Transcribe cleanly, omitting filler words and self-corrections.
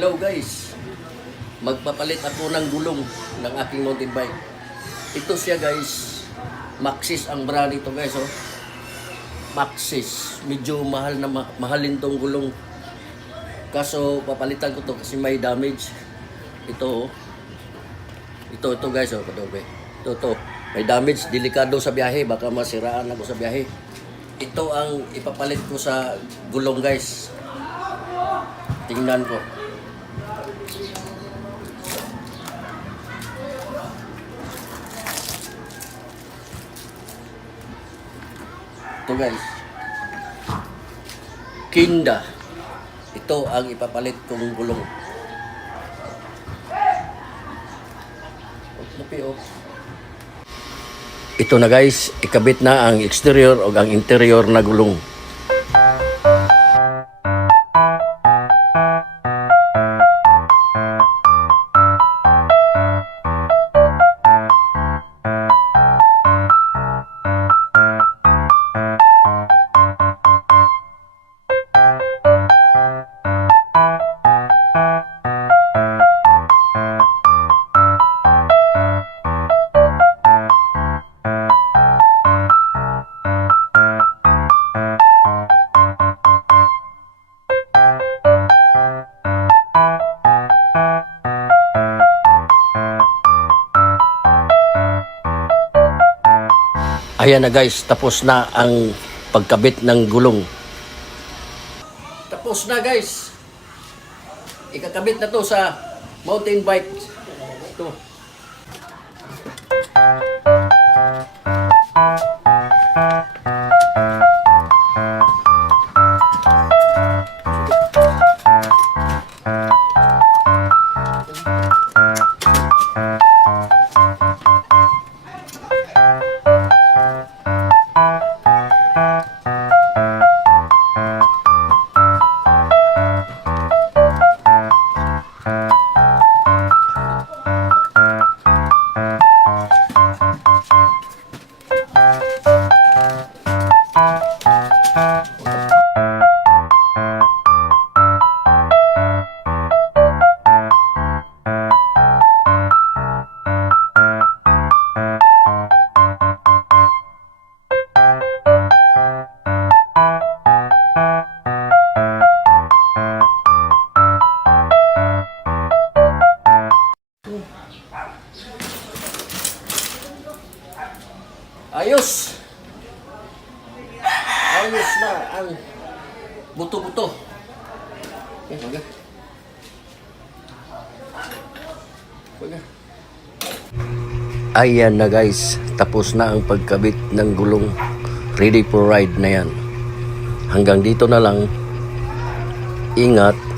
Hello guys, magpapalit ako ng gulong ng aking mountain bike. Ito siya guys, Maxxis ang brand ito guys oh. Maxxis, medyo mahal na mahalin tong gulong. Kaso papalitan ko to kasi may damage. Ito oh. Ito guys oh, ito. May damage, delikado sa biyahe, baka masiraan ako sa biyahe. Ito ang ipapalit ko sa gulong guys. Tingnan ko. Ito guys, Kinda. Ito ang ipapalit kong gulong. Ito na guys, ikabit na ang exterior o ang interior na gulong. Ayan na guys, tapos na ang pagkabit ng gulong. Tapos na guys. Ikakabit na to sa mountain bike. Ito. Ayos! Ayos na ang buto-buto. Okay. Ayan na guys, tapos na ang pagkabit ng gulong. Ready for ride na yan. Hanggang dito na lang. Ingat.